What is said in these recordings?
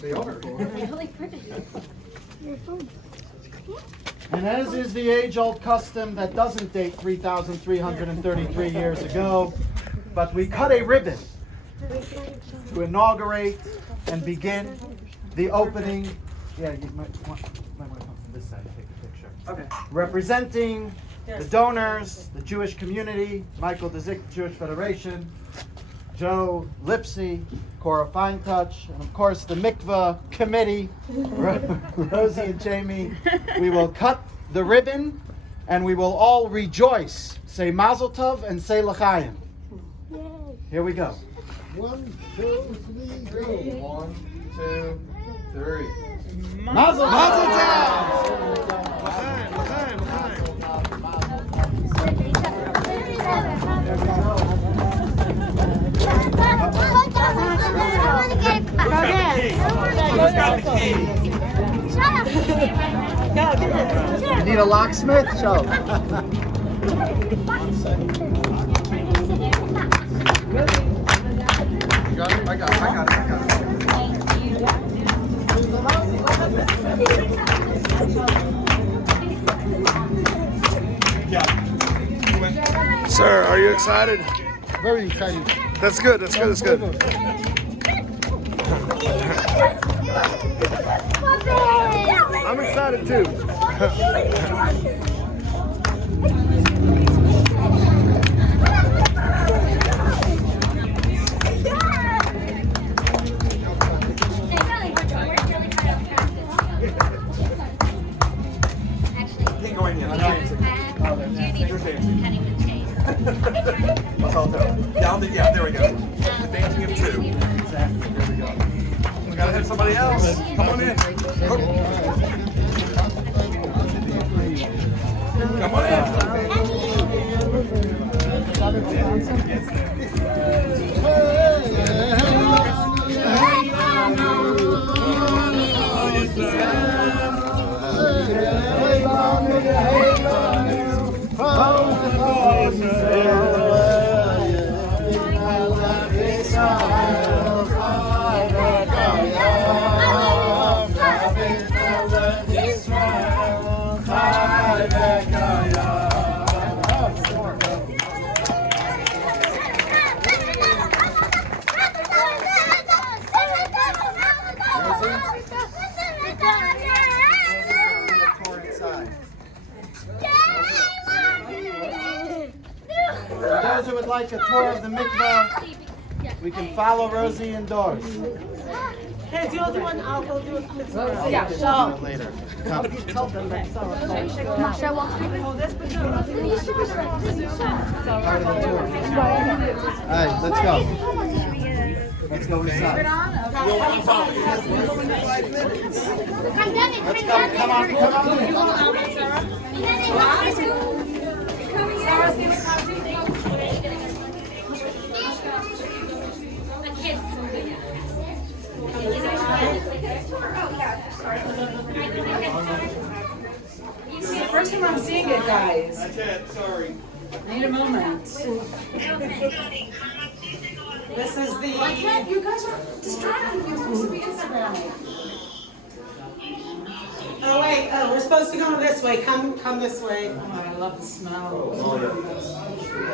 They are. And as is the age-old custom that doesn't date 3,333 years ago, but we cut a ribbon to inaugurate and begin the opening. Yeah, you might want to come from this side and take a picture. Okay. Representing the donors, the Jewish community, Michael DeZick, Jewish Federation, Joe Lipsy, Cora Feintuch, and of course the Mikvah committee, Rosie and Jamie. We will cut the ribbon and we will all rejoice. Say Mazel Tov and say L'chaim. Here we go. 1, 2, 3, go. 1, 2, 3. Mazel Tov! Mazel Who's got the key? You need a locksmith? Show. I got it. Sir, are you excited? Very exciting. That's good. That's good. I'm excited too. Yeah, there we go. The dancing of two. Exactly. There we go. We gotta hit somebody else. Come on in. Come on For those who would like a tour of the Mikvah, we can follow Rosie indoors. Hey, do you all do one? I'll go do it. Yeah, sure. Later. Come. All right, let's go. Let's go inside. Let's go. Come on. It's the first time I'm seeing it, guys. That's it. Sorry. Need a moment. This is the. You guys are distracting. You're supposed to be Instagramming. Oh wait. Oh, we're supposed to go this way. Come this way. Oh, I love the smell.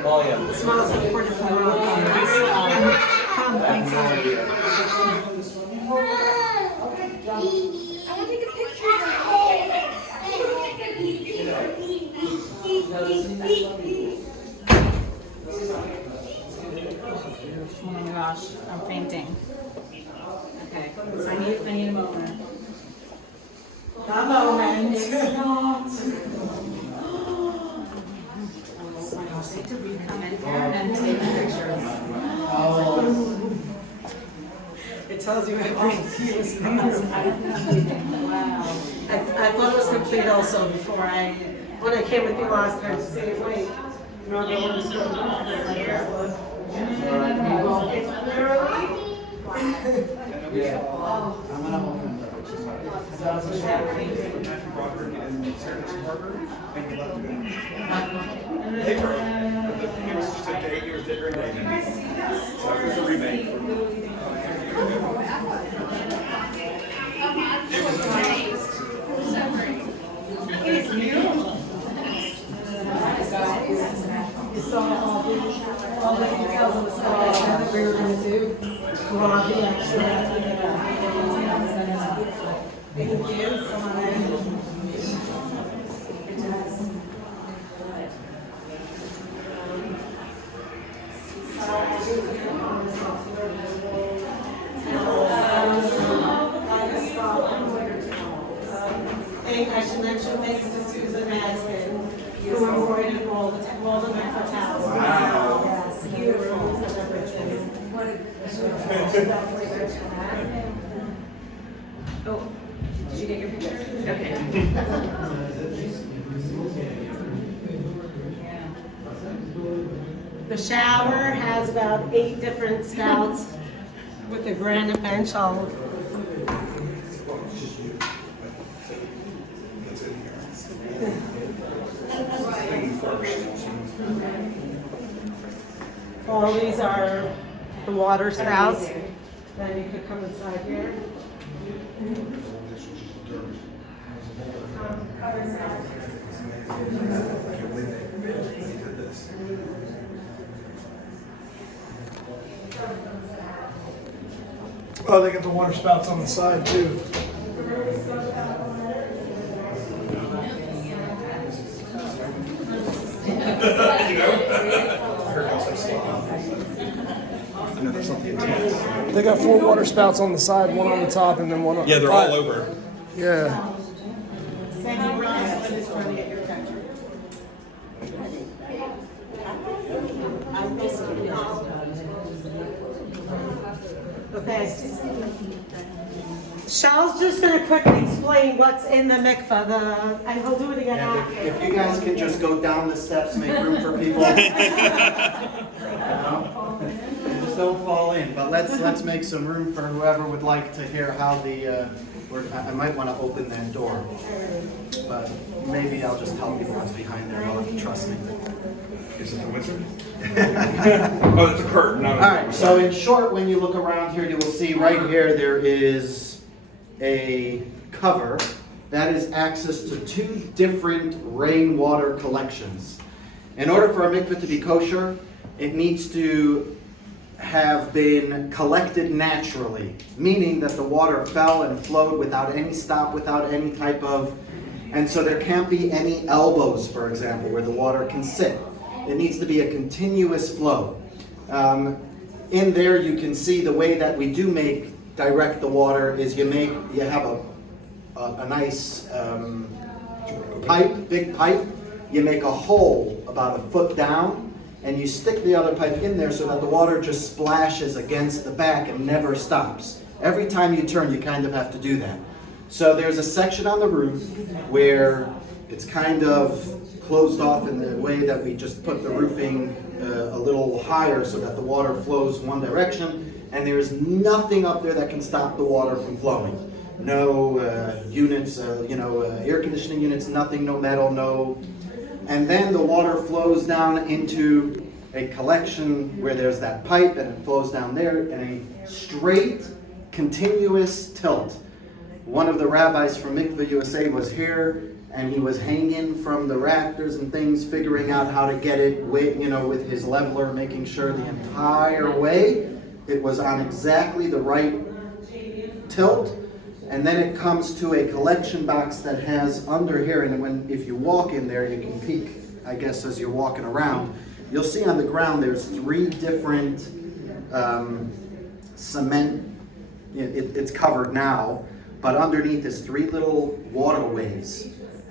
Oh yeah. It smells like we're different. Come inside. I want to take a picture of Oh my gosh, I'm fainting. Okay, I need a moment. A moment. Come in here and take pictures. It tells you everything. Wow. I thought it was complete also before when I came with you last time to say, wait, no, they want to go here. It's literally. I'm gonna open it. It was just a date. It was a different date. So it was a remake. we were gonna do. Well, I'll be actually after that. Thank you. Come on in. I should mention thanks to Susan Madsen, who embroidered all the Mikvah towels. Wow. Yes, beautiful. Oh, did you get your picture? Okay. The shower has about 8 different spouts with a granite bench. All these are the water spouts. Then you could come inside here. Oh, they got the water spouts on the side too. They got 4 water spouts on the side, one on the top, and then one on. Yeah, they're all over. Yeah. Sandy Ryan is trying to get your picture. Okay. Charles just going to quickly explain what's in the mikvah, and he'll do it again after. If you guys can just go down the steps, make room for people. Just don't fall in, but let's make some room for whoever would like to hear how the, I might want to open that door, but maybe I'll just tell people what's behind there, they'll have to trust me. Is it the wizard? Oh, it's a curtain. All right, so in short, when you look around here, you will see right here there is a cover that is access to 2 different rainwater collections. In order for a mikveh to be kosher, it needs to have been collected naturally, meaning that the water fell and flowed without any stop, without any type of, and so there can't be any elbows, for example, where the water can sit. It needs to be a continuous flow. In there you can see the way that we do direct the water is you have a nice big pipe, you make a hole about 1 foot down, and you stick the other pipe in there so that the water just splashes against the back and never stops. Every time you turn, you kind of have to do that. So there's a section on the roof where it's kind of closed off in the way that we just put the roofing a little higher so that the water flows one direction, and there's nothing up there that can stop the water from flowing. No units, air conditioning units, nothing, no metal, no. And then the water flows down into a collection where there's that pipe, and it flows down there in a straight, continuous tilt. One of the rabbis from Mikvah USA was here, and he was hanging from the rafters and things, figuring out how to get it, with his leveler, making sure the entire way it was on exactly the right tilt. And then it comes to a collection box that has under here, and if you walk in there, you can peek, I guess, as you're walking around. You'll see on the ground there's 3 different cement, it's covered now, but underneath is 3 little waterways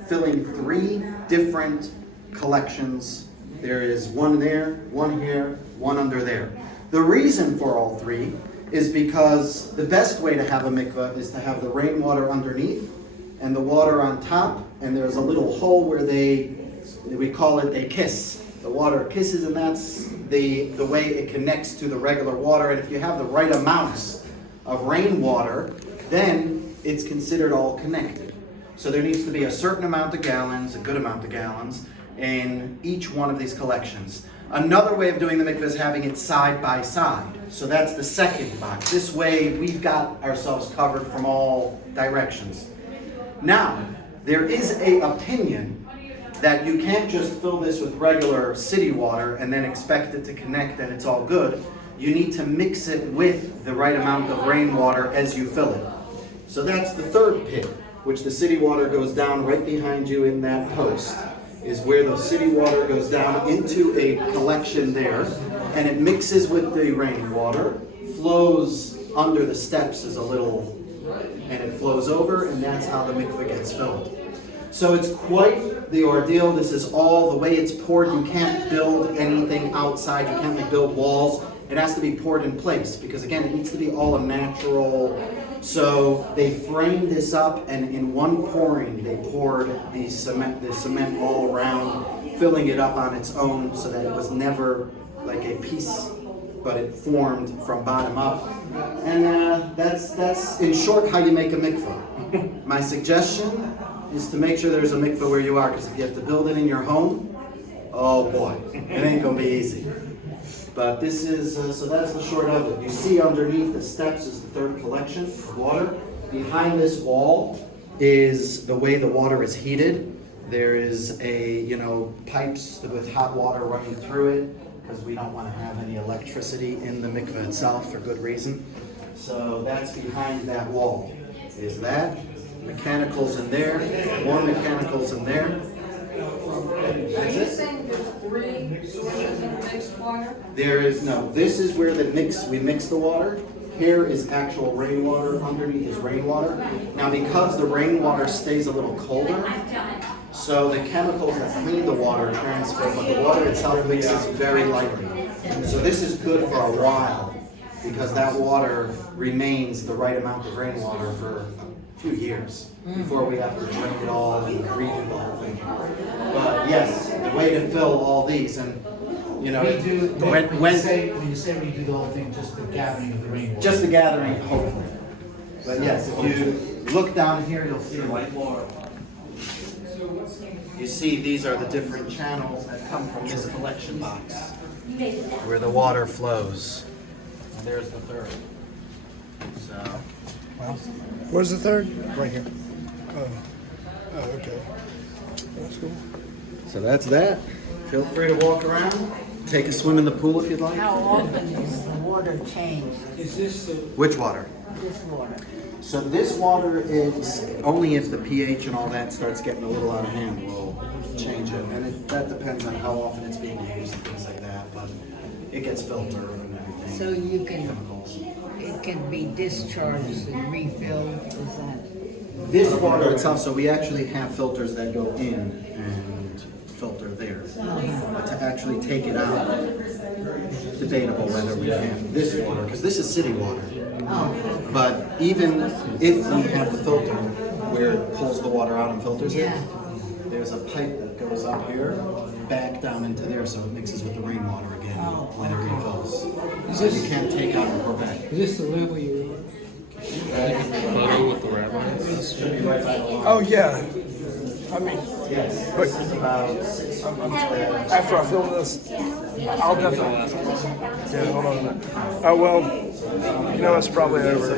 filling 3 different collections. There is one there, one here, one under there. The reason for all 3 is because the best way to have a mikvah is to have the rainwater underneath and the water on top, and there's a little hole where we call it a kiss. The water kisses, and that's the way it connects to the regular water. And if you have the right amounts of rainwater, then it's considered all connected. So there needs to be a certain amount of gallons, a good amount of gallons, in each one of these collections. Another way of doing the mikvah is having it side by side. So that's the second box. This way we've got ourselves covered from all directions. Now, there is an opinion that you can't just fill this with regular city water and then expect it to connect and it's all good. you need to mix it with the right amount of rainwater as you fill it. So that's the third pit, which the city water goes down right behind you in that post, is where the city water goes down into a collection there, and it mixes with the rainwater, flows under the steps is a little, and it flows over, and that's how the mikveh gets filled. So it's quite the ordeal. This is all the way it's poured. You can't build anything outside. You can't build walls. It has to be poured in place because, again, it needs to be all a natural. So they framed this up, and in one pouring, they poured the cement all around, filling it up on its own so that it was never like a piece, but it formed from bottom up. And that's in short how you make a mikveh. My suggestion is to make sure there's a mikveh where you are, because if you have to build it in your home, oh boy, it ain't gonna be easy. But this is, so that's the short of it. You see underneath the steps is the third collection of water. Behind this wall is the way the water is heated. There is pipes with hot water running through it because we don't want to have any electricity in the mikveh itself for good reason. So that's behind that wall. Is that? Mechanicals in there, more mechanicals in there. That's it. There is no, this is where we mix the water. Here is actual rainwater, underneath is rainwater. Now because the rainwater stays a little colder, so the chemicals that clean the water transfer, but the water itself mixes very lightly. So this is good for a while, because that water remains the right amount of rainwater for a few years before we have to drain it all and redo the whole thing. But yes, the way to fill all these, and when you say we do the whole thing, just the gathering of the rainwater. just the gathering, hopefully. But yes, if you look down here, you'll see you see these are the different channels that come from this collection box where the water flows. And there's the third. So, Where's the third? Right here. Oh, okay. That's cool. so that's that. Feel free to walk around. Take a swim in the pool if you'd like. How often is the water changed, Which water? this water? So this water is only if the pH and all that starts getting a little out of hand, we'll change it. And that depends on how often it's being used and things like that, but it gets filtered and everything. So you can, Chemicals. it can be discharged and refilled, is that? This water itself, so we actually have filters that go in and filter there. But to actually take it out, debatable whether we can. This water, because this is city water. But even if we have the filter where it pulls the water out and filters it, there's a pipe that goes up here, back down into there, so it mixes with the rainwater again when it refills. So you can't take out and pour back. Is this the level you Photo with the rabbi. Should be right by the line. Oh, yeah. I mean, Yes, but this is about 6 after I film this, I'll definitely ask. Yeah, hold on a minute. Oh, well, it's probably over.